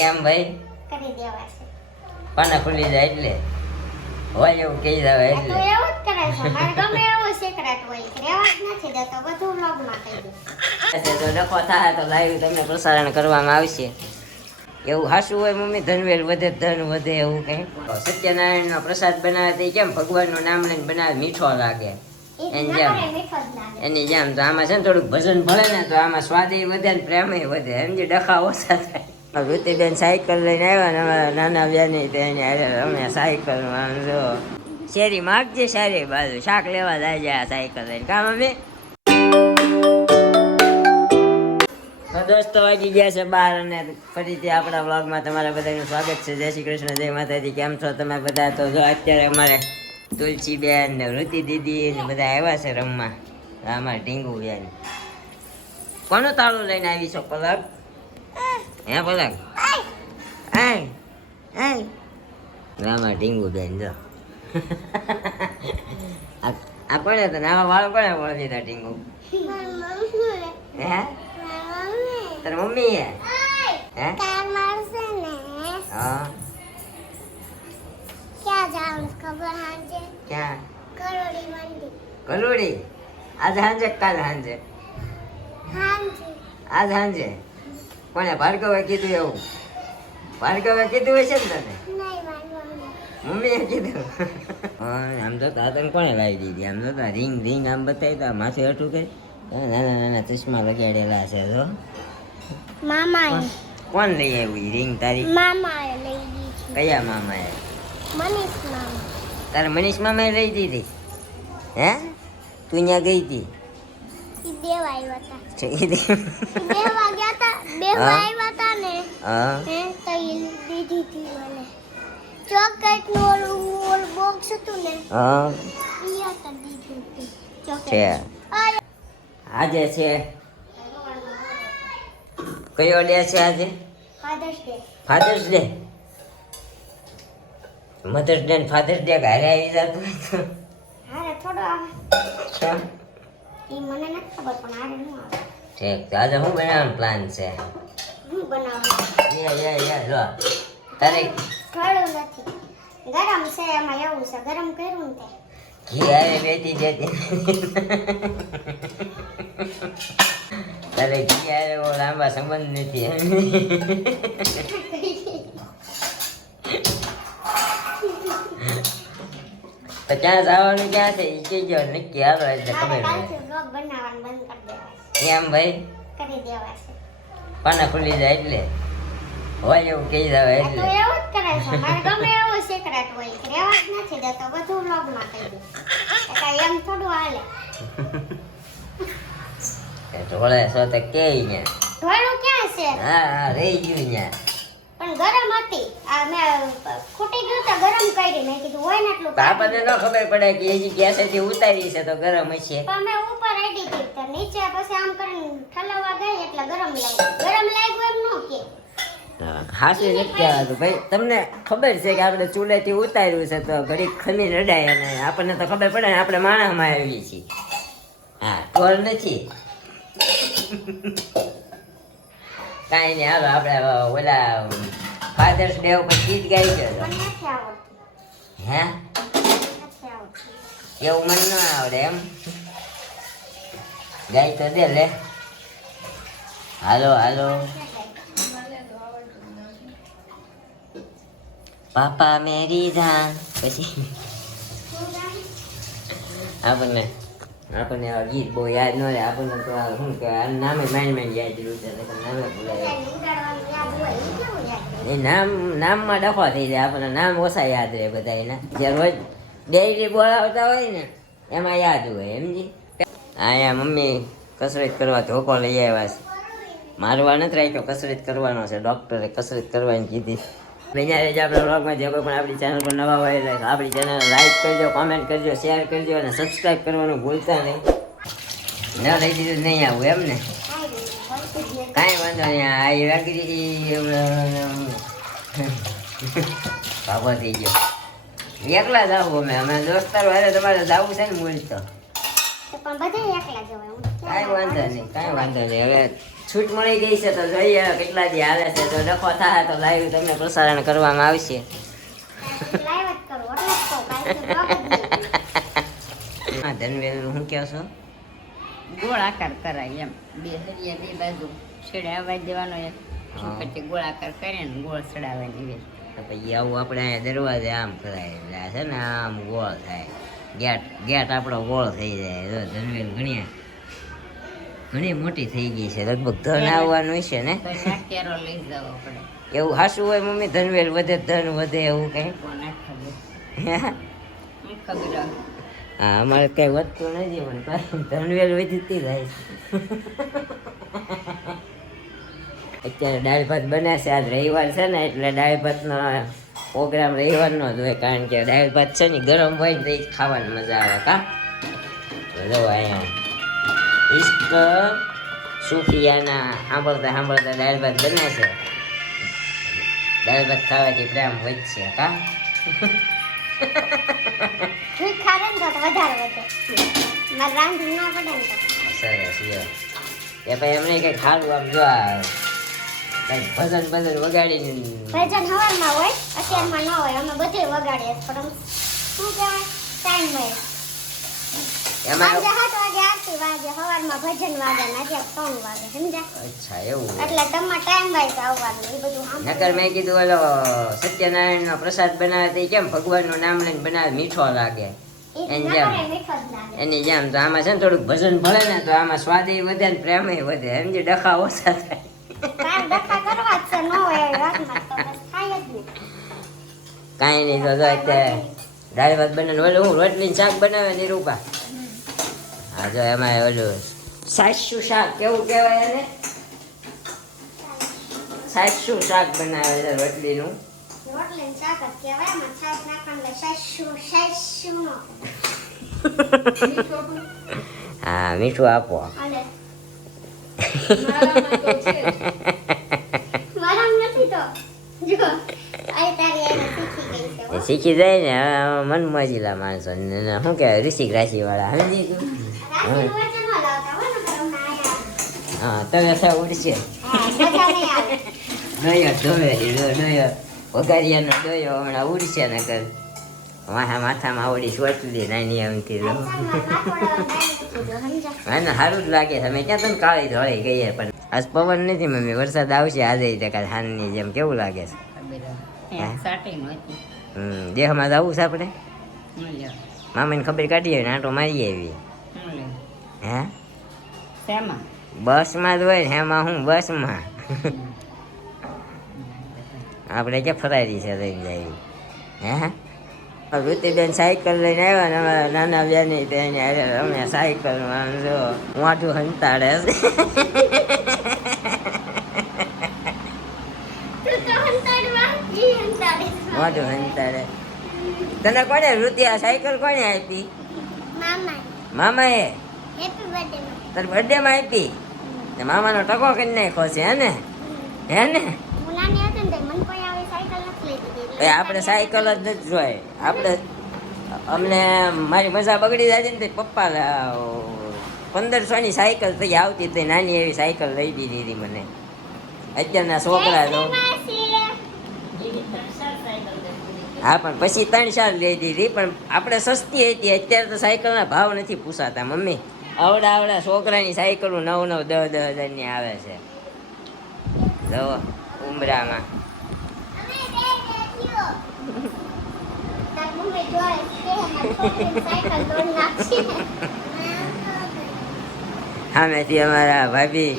એમ ભાઈ કરી દેવા છે. પાના ખુલી જાય એટલે હોય એવું કહી દેવાય આ તો એટલે એવું જ કરે છે. મારે ગમે એવો સેક્રેટ હોય રહેવા જ નથી દેતો, બધું વ્લોગમાં કહી દે. તો ડખો થાય તો લાઈવ તમને પ્રસારણ કરવામાં આવશે. એવું હાસું હોય મમ્મી, ધનવેર વધે ધન વધે એવું કંઈ. સત્યનારાયણનો પ્રસાદ બનાવે તે કેમ ભગવાનનું નામ લઈને બનાવે, મીઠો લાગે એની જેમ. મીઠો જ લાગે. એની જેમ તો આમાં છે ને થોડુંક ભજન ભળે ને તો આમાં સ્વાદે વધે ને પ્રેમે વધે, સમજી ડખા ઓછા થાય. વૃત્તિબેન સાયકલ લઈને આવ્યા ને અમારા નાના બેની તો એને અમે સાયકલમાં આમ જો શેરી માગજે સારી બાજુ શાક લેવા જાય છે આ સાયકલ લઈને, કામ અમે તો દોસ્તો વાગી ગયા છે 12 અને ફરીથી આપણા વ્લોગમાં તમારા બધાનું સ્વાગત છે. જય શ્રી કૃષ્ણ, જય માતાજી. કેમ છો તમે બધા? તો જો અત્યારે અમારે તુલસીબેન ને વૃત્તિ દીદી ને બધા આવ્યા છે રમવા. અમારે ઢીંગુ બેન કોનું તાળું લઈને આવી છો પલક? હે પલક? આમાં ઢીંગુ બેન જો આ કોને તો આવા વાળ કોને વળી દીધા ઢીંગુ? હે તારી મમ્મી હે? હે હા ક્યાં જાઉં ખબર હાંજે? ક્યાં? કરોડી મંડી. કલોડી? આજ સાંજે કાલ સાંજે? હાંજે. આજ સાંજે? કોને ભાર્ગવે કીધું એવું? ભાર્ગવે કીધું હશે ને તને? નહીં માનવાનું. મમ્મીએ કીધું? હા આમ તો તને કોને લાવી દીધી? આમ તો રીંગ રીંગ આમ બતાવી તો માથે હટું કરી નાના નાના ચશ્મા લગાડેલા છે તો મામાએ. કોણ લઈ આવ્યું રીંગ તારી? મામાએ લઈ દીધી. કયા મામાએ? મનીષ મામા. તારે મનીષ મામાએ લઈ દીધી? હે તું ત્યાં ગઈ હતી? ઈ દેવા આવ્યા હતા. ઈ દેવા ગયા હતા. દેવા હા. આવ્યા હતા ને. હા હે તો ઈ દીધી હતી મને. ચોકલેટ નું ઓલું બોક્સ હતું ને. હા ઈ હતા દીધી હતી. છે. ચોકલેટ. આજે છે કયો ડે છે આજે? Father's Day. Father's Day. Mother's Day ને ફાધર્સ ડે ઘરે આવી જતું હોય તો હારે થોડો આવે. શું? ઈ મને નથી ખબર પણ હારે નું આવે. ઠીક તો આજે શું બનાવવાનો પ્લાન છે? હું બનાવવાનું. યે જો તારે ઘણું નથી. ગરમ છે એમાં એવું છે. ગરમ કર્યું ને તે. ઘી આવે બેટી જતી તારે ઘી આવે એવો લાંબા સંબંધ નથી તો ક્યાં જવાનું ક્યાં છે એ કહેજો નક્કી હાલો એટલે મારે ખબર કાલથી vlog બનાવવાનું બંધ કરી દેવા છે. એમ ભાઈ કરી દેવા છે. પાના ખુલી જાય એટલે હોય એવું કહી દેવાય આ તો એટલે એવું જ કરે છે. મારે ગમે એવો સેક્રેટ હોય રહેવા જ નથી દેતો, બધું વ્લોગમાં કહી દે. એટલે એમ થોડું હાલે. ઢોળે છો તો કે ન્યા ઢોળું ક્યાં છે? હા રહી ગયું ન્યા પણ ગરમ હતી. આ મેં ખૂટી ગયું તો ગરમ કરી મેં કીધું હોય ને એટલું તો આપણને ન ખબર પડે કે એ ગેસેથી ઉતારી છે તો ગરમ હશે. પણ મેં ઉપર રેડી હતી તો નીચે પછી આમ કરીને ઠલવવા ગઈ એટલે ગરમ લાગ્યું. ગરમ લાગ્યું એમ ન કે. હાસી નથી કહેવાતું ભાઈ. તમને ખબર છે કે આપણે ચૂલેથી ઉતાર્યું છે તો ઘડી ખમી રડાય અને આપણને તો ખબર પડે ને આપણે માણસમાં આવીએ છીએ. હા ઢોર નથી કાંઈ નહીં. હાલો આપણે ઓલા ફાધર્સ ડે ઉપર ગીત ગાઈ ગયો મને નથી આવડતું. હે નથી આવડતું. એવું મને ન આવડે એમ ગાઈ તો દે લે. હાલો હાલો પાપા મેરી જાન પછી આપણને આ ગીત બહુ યાદ ન રહે આપણને તો આ શું કે આ નામે માંડ યાદ રહ્યું છે નામે ભૂલાય. ઉડાડવાનું યાદ હોય એ કેવું યાદ રહે? એ નામમાં ડખો થઈ જાય આપણને નામ ઓછા યાદ રહે બધા એના જે રોજ ડેઈલી બોલાવતા હોય ને એમાં યાદ હોય સમજી. અહીંયા મમ્મી કસરત કરવા ધોકો લઈ આવ્યા છે. મારવા નથી રાખ્યો, કસરત કરવાનો છે. ડૉક્ટરે કસરત કરવાની કીધી. અહીંયા જ આપણા વ્લોગમાં જે કોઈ પણ આપણી ચેનલ પર નવા હોય એટલે આપણી ચેનલ લાઈક કરજો, કોમેન્ટ કરજો, શેર કરજો અને સબસ્ક્રાઈબ કરવાનું ભૂલતા નહીં. ન લઈ દીધું નહીં આવું એમ ને? કાંઈ વાંધો નહીં. આ વાગરી ભાગો થઈ ગયો. એકલા જ આવું અમે દોસ્તારો હારે તમારે જવું છે ને મૂળ તો પણ બધા એકલા જવાય. હું કાંઈ વાંધો નહીં હવે છૂટ મળી ગઈ છે તો જોઈએ કેટલા દી હાલે છે તો ડખો થાય તો લાઈવ તમને પ્રસારણ કરવામાં આવશે લાઈવ જ કરું એટલે જ કહું કાંઈ તો blog જ નહીં. હા ધનવેલ હું કહો છો ગોળાકાર કરાય એમ બે હરિયા બે બાજુ છેડે આવવા દેવાનો એમ હા. પછી ગોળાકાર કરે ને ગોળ ચડાવવાની બે તો પછી આવું આપણે અહીંયા દરવાજે આમ કરાય એટલે આ છે ને આમ ગોળ થાય ગેટ આપણો ગોળ થઈ જાય જો ધનવેલ ઘણી મોટી થઈ ગઈ છે લગભગ ધન આવવાનું છે ને તો કેરો લઈ જવો પડે એવું હાસું હોય મમ્મી ધનવેલ વધે ધન વધે એવું કઈ કોને ખબર હા હું ખબર અમારે કઈ વધતું નથી પણ કાંઈ ધનવેલ વધતી જાય છે અત્યારે દાળ ભાત બને છે આજ રવિવાર છે ને એટલે દાળ ભાતનો પ્રોગ્રામ રવિવારનો જ હોય કારણ કે દાળ ભાત છે ને ગરમ હોય ને તો એ જ ખાવાની મજા આવે કા જો અહીંયા ઈશ્ક સુફિયાના સાંભળતા દાળ ભાત બને છે દાળ ભાત ખાવાથી પ્રેમ વધશે કા જૂઠ ખાધે ને તો વધારે વધે મારે રાંધવું ન પડે ને તો સરસ લ્યો એ પછી એમને કંઈક ખાલું આમ જો આ કંઈક ભજન વગાડીને ભજન હવારમાં હોય અત્યારમાં ન હોય અમે બધે વગાડીએ પણ આમ શું કહેવાય ટાઈમ મળે એમાં સાંજે 7 વાગે આરતી વાગે સવારમાં ભજન વાગે ને અત્યારે 3 વાગે સમજ્યા અચ્છા એવું એટલે તમારે ટાઈમ વાઇઝ આવવાનું એ બધું નકર મેં કીધું ઓલો સત્યનારાયણનો પ્રસાદ બનાવે તે કેમ ભગવાનનું નામ લઈને બનાવે મીઠો લાગે એની જેમ એની જેમ તો આમાં છે ને થોડુંક ભજન ભળે ને તો આમાં સ્વાદ વધે ને પ્રેમ વધે સમજી ડખા ઓછા થાય કાંઈ નહીં તો જો અત્યારે દાળ ભાત બનાવે ઓલું હું રોટલીનું શાક બનાવે ને રૂપા હા જો એમાં ઓલું સાચું શાક કેવું કહેવાય એને સાચું શાક બનાવે છે રોટલીનું હા મીઠું આપો એ શીખી જાય ને મન મજીલા માણસો ને શું કહેવાય ઋષિક રાશિ વાળા સમજી તું હા તમે સા ઉડશે ડોયો ડોયો વઘારિયાનો ડોયો હમણાં ઉડશે ને કર માથામાં આવડી ચોટલી નાની એમથી મને સારું જ લાગે છે મેં ક્યાં તને કાળી ધોળી ગઈ પણ આજ પવન નથી મમ્મી વરસાદ આવશે આજે ટકા હાનની જેમ કેવું લાગે છે સાટી નહોતી દેહમાં જવું છે આપણે હું લ્યો મામાને ખબર કાઢી આવી ને આંટો મારી આવી હું લ્યો હે શેમાં બસમાં જ હોય ને એમાં હું બસમાં આપણે ક્યાં ફરારી છે લઈને જાય હે ઋતિબેન સાયકલ લઈને આવ્યા ને અમારા નાના બેની તેને અમે સાયકલમાં જો મોઢું હંતાડે મોઢું હંતાડે તને કોને ઋતિયા સાયકલ કોને આપી મામાએ તાર બર્થડે માં આપી મામાનો ટકો કરી નાખ્યો છે હે ને એ આપણે સાયકલ જ નથી જોઈ આપણે અમને મારી મજા બગડી જાય ને તો પપ્પા 1500ની સાયકલ થઈ આવતી હતી નાની એવી સાયકલ લઈ દીધી હતી મને અત્યારના છોકરા તો હા પણ પછી 3-4 લઈ દીધી પણ આપણે સસ્તી હતી અત્યારે તો સાયકલના ભાવ નથી પૂછાતા મમ્મી આવડા છોકરાની સાયકલો 9-10 હજારની આવે છે જો ઉમરામાં સામેથી અમારા ભાભી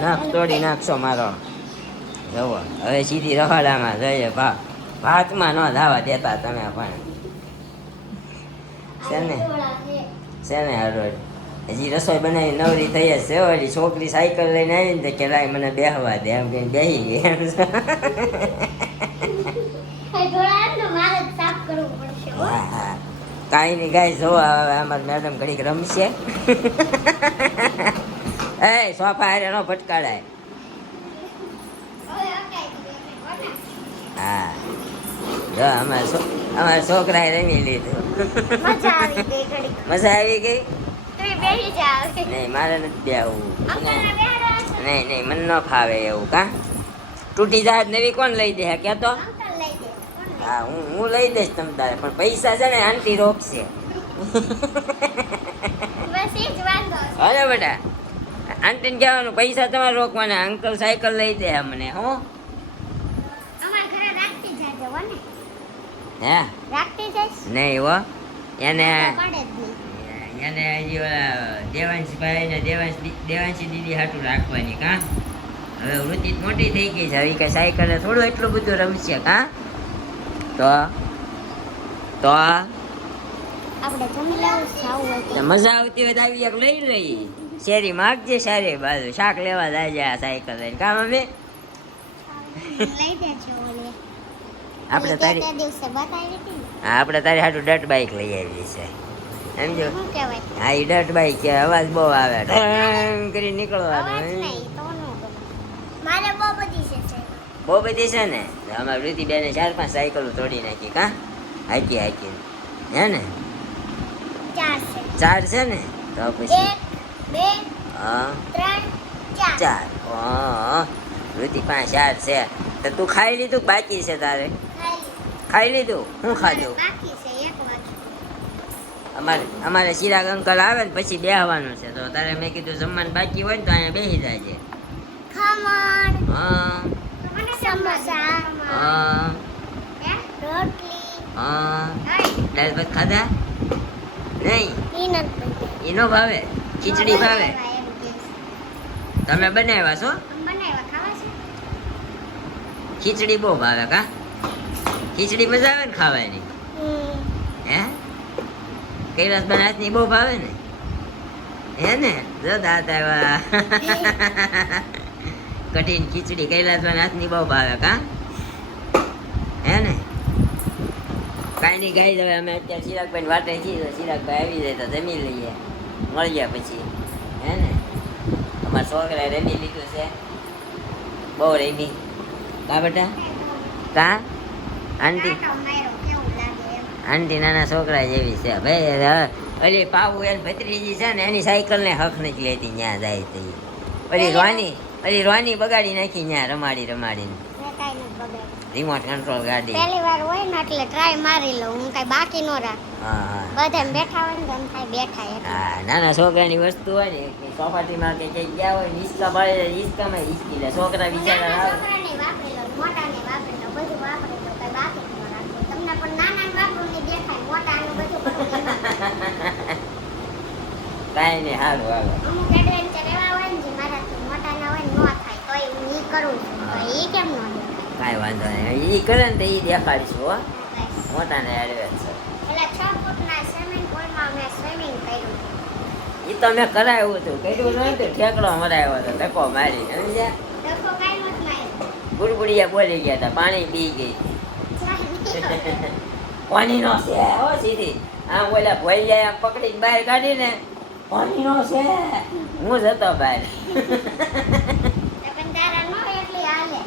નાક તોડી નાખશો મારો જવો હવે સીધી રવાડામાં જઈએ ભાતમાં ન ધાવા દેતા તમે પણ છે ને હરોજ હજી રસોઈ બનાવી નવરી થઈ જ છે ઓલી છોકરી સાયકલ લઈને આવી ને કે લાય મને બેહવા દે એમ કઈ બેસી ગઈ એમ કાંઈ નહીં ગાય જો અમાર મેડમ ઘડીક રમશે એ સોફા હારે નો ભટકાડાય હા જો અમારા છોકરાએ રમી લીધું. મજા આવી ગઈ ઘડી. મજા આવી ગઈ? તું બેસી જા હવે. નહીં મારે નથી બેવું. અંકલને બેહાડવા છે? નહીં મને ન ફાવે એવું કા. તૂટી જાય નવી કોણ લઈ દે કે તો? અંકલ લઈ દે. કોણ લઈ હા હું લઈ દઈશ તમ તારે, પણ પૈસા છે ને આંટી રોકશે. દે? બસ ઈ જ વાંધો છે. અરે બેટા આંટીને કહેવાનું પૈસા તમારે રોકવાના, અંકલ સાયકલ લઈ દે મને હો. અમારા ઘરે રાખતી જાજો હો ને. હે રાખતી જઈશ? નહીં હો એને પડે જ નહીં. એને હજી ઓલા દેવાંશભાઈ ને દેવાંશી દીદી હાટું રાખવાની કા. હવે વૃત્તિ મોટી થઈ ગઈ છે, હવે કઈ સાયકલ થોડું એટલું બધું રમશે કા. તો આપણે જમી લેવું જાવું હોય તો. મજા આવતી હોય તો આવી એક લઈ રહી શેરી માગજે, સારી બાજુ શાક લેવા જાય આ સાયકલ લઈને કા મમ્મી. લઈ દેજો ઓલે. આપણે તારી તે દિવસે બતાવી હતી ને. હા આપણે તારી હાટું ડટ બાઈક લઈ આવી છે સમજો. શું કહેવાય? હા એ ડટ બાઈક કે અવાજ બહુ આવે ઢંગ કરી અવાજ નીકળવાનું. નહીં તો નો ગમે. મારે બહુ બધી છે સાયકલ. બહુ બધી છે ને. અમારી વૃત્તિબેને 4-5 સાયકલો તોડી નાખી કા હાકી હે ને. 4 છે. 4 છે ને તો પછી 1 2 હા 3 4. 4 હા વૃત્તિ 5 4 છે. તો તું ખાઈ લીધું કે બાકી છે તારે? ખાઈ લીધું? શું ખાધું? બાકી છે એક વાગે. અમારે ચિરાગ અંકલ આવે ને પછી બેહવાનું છે, તો તારે મેં કીધું જમવાનું બાકી હોય ને તો અહીંયા બેસી જાય. ખમણ, હા સમોસા, હા રોટલી. હા દાળ ભાત ખાધા નહીં? ઈ નથી એ નો ભાવે? ખીચડી ભાવે? તમે બનાવ્યા છો? બનાવ્યા ખાવા છે. ખીચડી બહુ ભાવે કા. ખીચડી મજા આવે ને ખાવાની હે? કૈલાસબેન હાથની બહુ ભાવે ને હે ને? જો દાંત આવ્યા. કઠિન ખીચડી કૈલાસબેન હાથની બહુ ભાવે કા હે ને? કાંઈ નહીં ગાઈ હવે અમે અત્યારે ચિરાગભાઈ વાટે છીએ, તો ચિરાગભાઈ આવી જાય તો જમી લઈએ, મળ્યા પછી હે ને. અમારા છોકરાએ રમી લીધું છે, બહુ રમી કા બેટા કા. આંટી આંટી નાના છોકરા જેવી છે ભાઈ. ઓલી પાવું એને ભત્રીજી છે ને એની સાયકલ ને હક નથી લેતી ત્યાં જાય તો ઓલી રોની બગાડી નાખી ત્યાં રમાડીને. રિમોટ કંટ્રોલ ગાડી પહેલી વાર હોય ને એટલે ટ્રાય મારી લઉં. હું કઈ બાકી નો રાખ. હા બધા બેઠા હોય ને તો એમ થાય બેઠા એટલે. હા નાના છોકરાની વસ્તુ હોય ને કે ચોપાટીમાં કે ક્યાંક ગયા હોય ને હિસકા પાડે હિસકામાં હિસકી લે છોકરા બિચારા નાના આવે. છોકરાને વાપરી લો, મોટાને વાપરી લો, બધું વાપરી લો, કઈ બાકી નો રાખો. તમને પણ નાના વાપરું ને દેખાય, મોટાનું બધું કરું એમાં. કાંઈ નહીં હારું હાલો. અમુક એડવેન્ચર એવા હોય ને જે મારાથી મોટાના હોય ને નો થાય તોય હું ઈ કરું છું. તો ઈ કેમ નો દેખાય? કાંઈ વાંધો નહીં, એ કરે ને તો એ દેખાડીશું હો. બસ. મોટાને એડવેન્ચર પેલા 6 ફૂટના સ્વિમિંગ પુલમાં મેં સ્વિમિંગ કર્યું. એ તો મેં કરાવ્યું હતું, કર્યું નહોતું, ઠેકડો મરાવ્યો હતો ધક્કો મારી સમજ્યા. ડખો કાંઈ નહોતું માર્યું. ગુડગુડિયા બોલી ગયા હતા, પાણી પી ગઈ. પાણીનો છે હો સીધી આમ ઓલા ભોઈ જાય આમ પકડીને બહાર કાઢીને પાણીનો છે હું જતો બહાર. તો પણ તારા નો એટલી હાલે.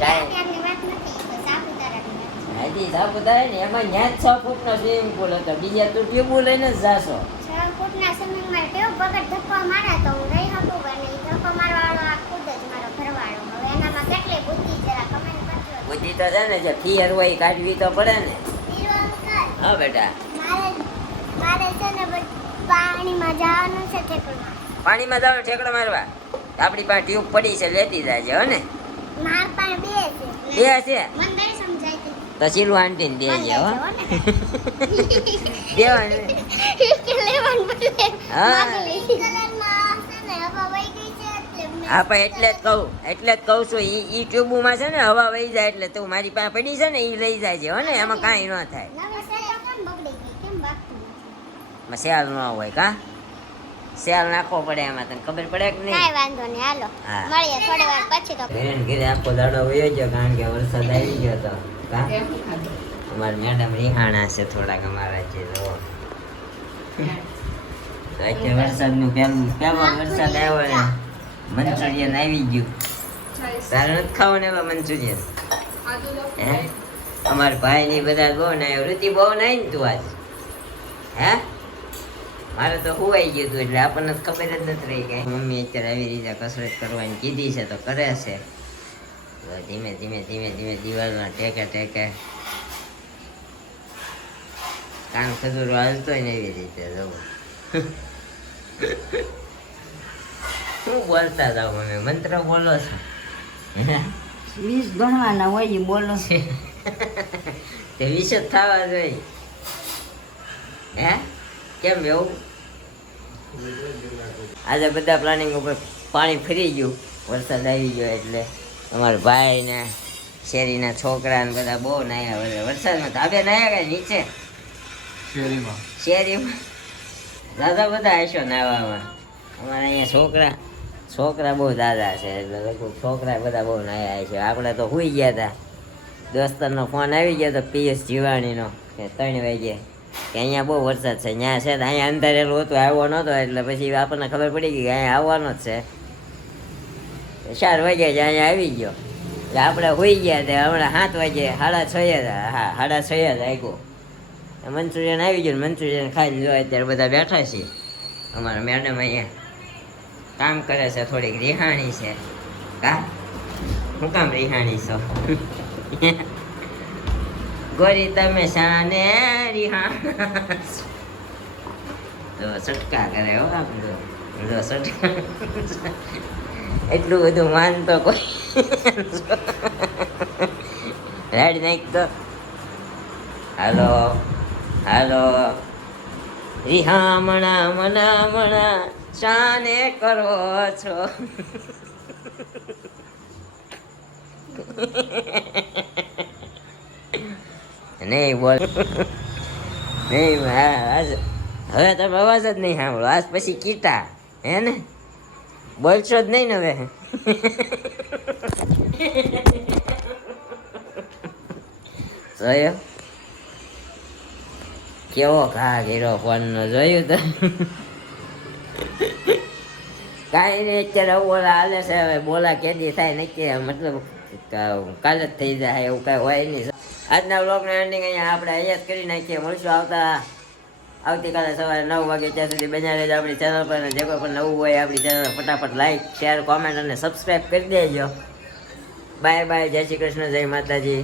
કાંઈ. ત્યારની વાત નથી, તો સાપુતારાની વાત છે. હજી સાપુતારા ને એમાં ત્યાં 6 ફૂટનો સ્વિમિંગ પુલ હતો, બીજા તું ટ્યુબુ લઈને જ જાશો. 6 ફૂટના સ્વિમિંગમાં ટેવ વગર ધક્કો મારે તો હું રહી શકું, અને ઈ ધક્કો મારવાવાળો આ ખુદ જ મારો ઘરવાળો. હવે એનામાં કેટલી બુદ્ધિ જરા કમેન્ટ કરજો. બુદ્ધિ તો છે ને, જે ફિયર હોય એ કાઢવી તો પડે ને. હીરો અંકલ, હા બેટા મારે છે ને પાણીમાં જવાનું છે ઠેકડમાં. પાણીમાં જાવ ઠેકડો મારવા. આપણી પાસે ટ્યુબ પડી છે, લેતી જાજે હો ને. માર પાસે 2 છે. 2 છે મને નહીં સમજાય તે. તો ચીલું આંટીને દેજે હો. દેવાનું કે લેવાનું બદલે હા. માગલી કલરમાં છે ને હવા વહી ગઈ છે એટલે મેં હા પણ એટલે જ કહું છું ઈ ટ્યુબમાં છે ને હવા વહી જાય એટલે તું મારી પાસે પડી છે ને ઈ લઈ જાય છે હો ને, એમાં કાંઈ ન થાય. નવી સાયકલ કેમ બગડી ગઈ, કેમ બાકી નથી? એમાં સેલ ન હોય કા. સેલ નાખવો પડે એમાં, તને ખબર પડે કે નહીં? કાંઈ વાંધો નહીં, હાલો હા. મળીએ થોડી વાર પછી. તો ઘરે ને ઘરે આખો દાડો વયો ગયો કારણ કે વરસાદ આવી ગયો તો કા. અમારા મેડમ રિહાણા છે થોડાક અમારા જે જો અત્યારે વરસાદનું પેલો વરસાદ આવ્યો ને મંચુરિયન આવી ગયું. તારે નથી ખાવું ને એવા મંચુરિયન હે? અમારા ભાઈ ની બધા બહુ ના વૃત્તિ બહુ નહીં ને તું આજ હે મારે તો હોવાઈ ગયું હતું એટલે આપણને તો ખબર જ નથી રહી કે મમ્મી અત્યારે આવી રીતે કસરત કરવાની કીધી છે તો કરે છે તો ધીમે ધીમે ધીમે ધીમે દિવાલના ટેકે ટેકે કાન ખજૂરો હાલતો ને એવી રીતે જવું શું બોલતા જાવ અમે મંત્ર બોલો છો 20 ગણવાના હોય એ બોલો તે વિશે જ થવા જોઈએ હે કેમ એવું આજે બધા પ્લાનિંગ ઉપર પાણી ફરી ગયું વરસાદ આવી ગયો એટલે અમારા ભાઈ ને શેરીના છોકરા ને બધા બહુ નાયા વરસાદમાં ધાબે નાયા કે નીચે શેરીમાં દાદા બધા આવીશો નાવામાં અમારા અહીંયા છોકરા બહુ દાદા છે એટલે લગભગ છોકરા બધા બહુ નાયા છે આપણે તો સુઈ ગયા હતા દોસ્તરનો ફોન આવી ગયો તો પિયુષ જીવાણીનો કે 3 વાગે કે અહીંયા બહુ વરસાદ છે ત્યાં છે અહીંયા અંધારેલું હતું આવ્યો નહોતો એટલે પછી આપણને ખબર પડી ગઈ કે અહીંયા આવવાનો જ છે 4 વાગે જ અહીંયા આવી ગયો એટલે આપણે સુઈ ગયા તે હમણાં 7 વાગે 6:30 જ આવ્યો મંચુરિયન આવી ગયું મંચુરિયન ખાઈને જો અત્યારે બધા બેઠા છીએ અમારા મેડમ અહીંયા કામ કરે છે થોડીક રિહાણી છે કા હું કામ રિહાણી છો ગોરી તમે શાને રિહા તો સટકા કરે હો આપણે જો સટકા એટલું બધું માનતો કોઈ રેડ નાખ તો હાલો રિહા મણા શાને કરો છો નહીં બોલ નહીં હવે તમે અવાજ જ નહીં સાંભળો આજ પછી કીટા હે ને બોલશો જ નહીં ને હવે જોયો કેવો ઘા ગીરો ફોન નો જોયું તો કાંઈ નહીં અત્યારે બોલા હાલે છે હવે બોલા કેદી થાય નક્કી મતલબ કાલે જ થઈ જાય એવું કાંઈ હોય નહીં આજના વ્લોગનો એન્ડિંગ અહીંયા જ કરી નાખીએ મળશું આવતીકાલે સવારે 9 વાગે ત્યાં સુધી બન્યા રહેજો આપણી ચેનલ પર જે કોઈ પણ નવું હોય આપણી ચેનલ ફટાફટ લાઈક શેર કોમેન્ટ અને સબસ્ક્રાઈબ કરી દેજો બાય બાય જય શ્રી કૃષ્ણ જય માતાજી